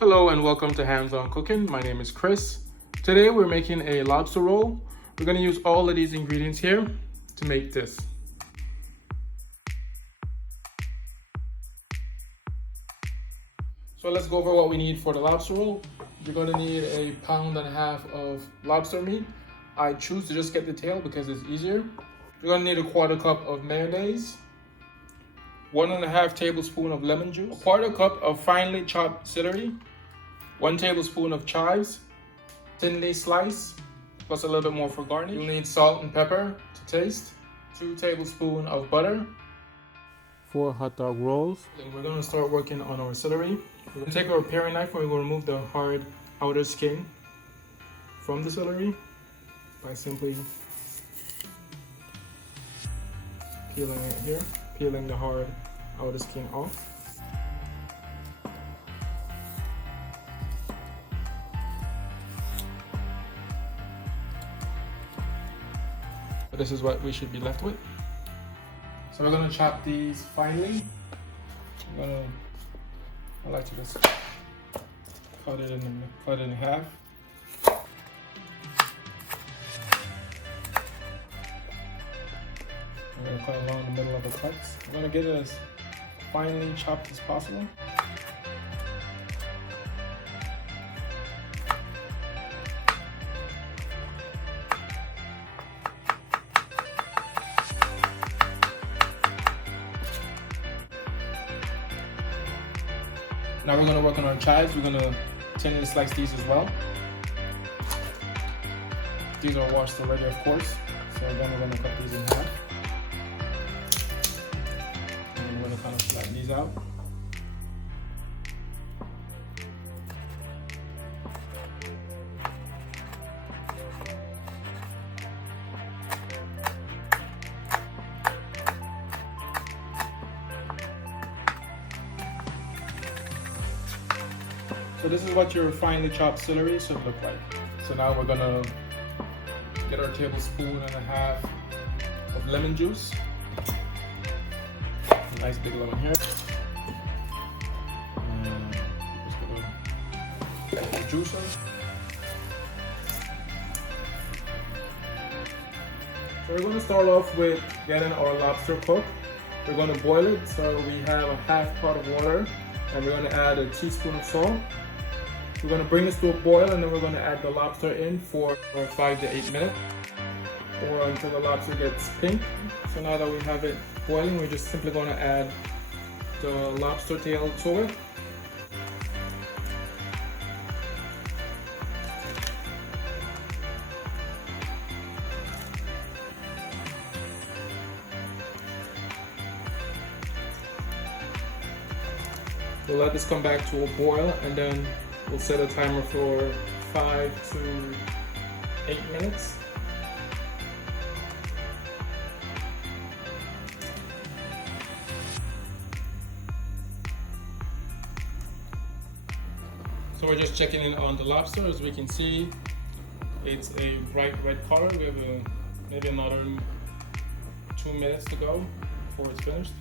Hello and welcome to Hands On Cooking. My name is Chris. Today we're making a lobster roll. We're going to use all of these ingredients here to make this. So let's go over what we need for the lobster roll. You're going to need 1.5 pounds of lobster meat. I choose to just get the tail because it's easier. You're going to need 1/4 cup of mayonnaise, 1.5 tablespoons of lemon juice, 1/4 cup of finely chopped celery, 1 tablespoon of chives, thinly sliced, plus a little bit more for garnish. You'll need salt and pepper to taste, 2 tablespoons of butter, 4 hot dog rolls. Then we're gonna start working on our celery. We're gonna take our paring knife and we're gonna remove the hard outer skin from the celery by simply peeling it here, peeling the hard outer skin off. This is what we should be left with. So we're gonna chop these finely. I like to just cut it in half. I'm gonna cut along the middle of the cuts. I'm gonna get it as finely chopped as possible. Now we're going to work on our chives. We're going to thinly slice these as well. These are washed already, of course. So then we're going to cut these in half. And then we're going to kind of flatten these out. So this is what your finely chopped celery should look like. So now we're gonna get our 1.5 tablespoons of lemon juice. A nice big lemon here. And just gonna get the juice in. So we're gonna start off with getting our lobster cooked. We're gonna boil it. So we have a 1/2 pot of water, and we're gonna add 1 teaspoon of salt. We're going to bring this to a boil, and then we're going to add the lobster in for 5 to 8 minutes or until the lobster gets pink. So now that we have it boiling, we're just simply going to add the lobster tail to it. We'll let this come back to a boil, and then we'll set a timer for 5 to 8 minutes. So we're just checking in on the lobster. As we can see, it's a bright red color. We have maybe another 2 minutes to go before it's finished.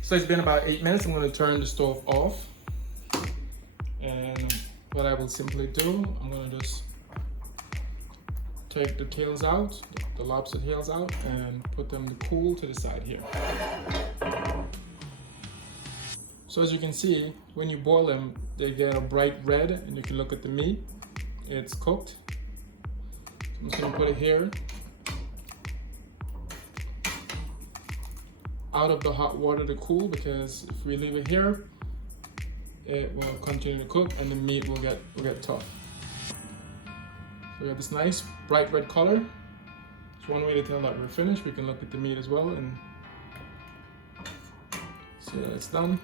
So it's been about 8 minutes. I'm going to turn the stove off, and what I will simply do, I'm going to just take the tails out, the lobster tails out, and put them to cool to the side here. So as you can see, when you boil them, they get a bright red, and you can look at the meat, it's cooked. I'm just going to put it here, out of the hot water to cool, because if we leave it here, it will continue to cook and the meat will get tough. So we have this nice bright red color. It's one way to tell that we're finished. We can look at the meat as well and see that it's done.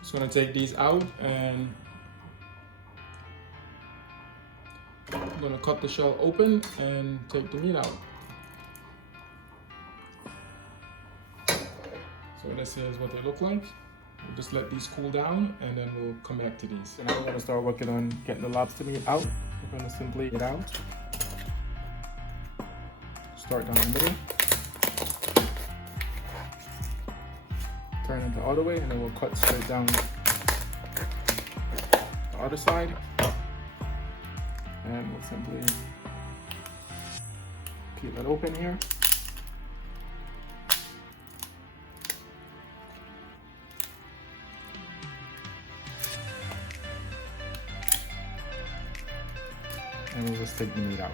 Just gonna take these out, and I'm going to cut the shell open and take the meat out. So this is what they look like. We'll just let these cool down, and then we'll come back to these. So now we're going to start working on getting the lobster meat out. We're going to simply get out. start down the middle. Turn it the other way, and then we'll cut straight down the other side. And we'll simply keep it open here. And we'll just take the meat out.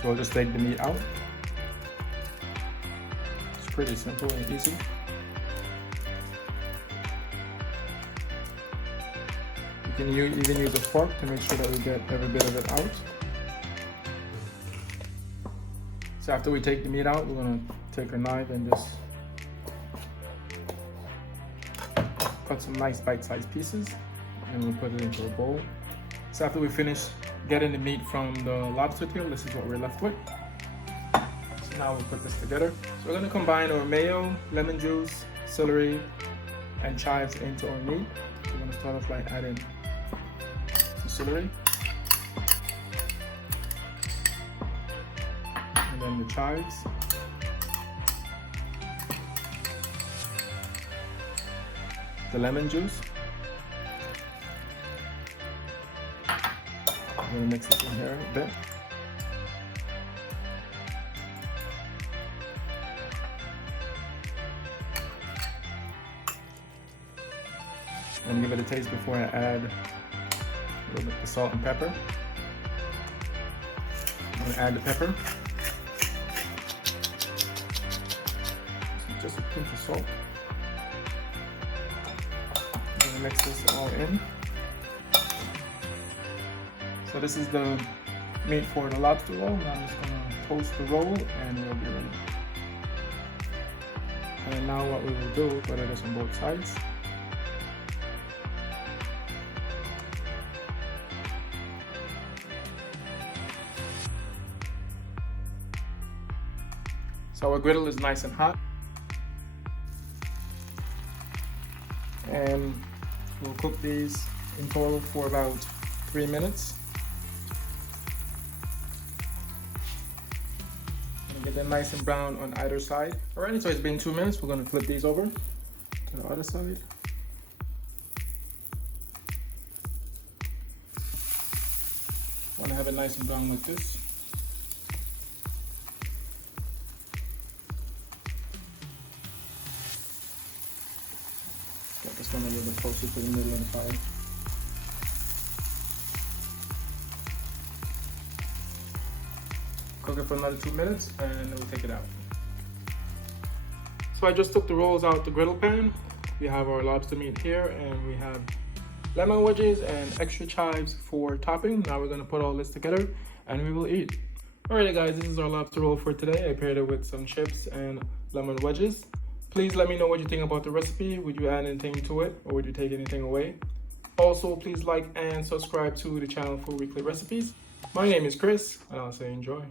So we'll just take the meat out. It's pretty simple and easy. You can even use a fork to make sure that we get every bit of it out. So after we take the meat out, we're gonna take our knife and just cut some nice bite-sized pieces, and we'll put it into a bowl. So after we finish getting the meat from the lobster tail, this is what we're left with. So now we'll put this together. So we're gonna combine our mayo, lemon juice, celery, and chives into our meat. So we're gonna start off by adding the celery, and then the chives, the lemon juice. I'm gonna mix this in here a bit. And give it a taste before I add a little bit of salt and pepper. I'm gonna add the pepper. Just a pinch of salt. I'm gonna mix this all in. So this is the meat for the lobster roll. Now I'm just gonna toast the roll and we'll be ready. And now what we will do, put it on both sides. So our griddle is nice and hot. And we'll cook these in total for about 3 minutes. And get them nice and brown on either side. Alright, so it's been 2 minutes. We're gonna flip these over to the other side. Wanna have it nice and brown like this. Get this one a little bit closer to the middle of the fire. Cook it for another 2 minutes and then we'll take it out. So I just took the rolls out the griddle pan. We have our lobster meat here and we have lemon wedges and extra chives for topping. Now we're gonna put all this together and we will eat. Alright guys, this is our lobster roll for today. I paired it with some chips and lemon wedges. Please let me know what you think about the recipe. Would you add anything to it or would you take anything away? Also, please like and subscribe to the channel for weekly recipes. My name is Chris and I'll say enjoy.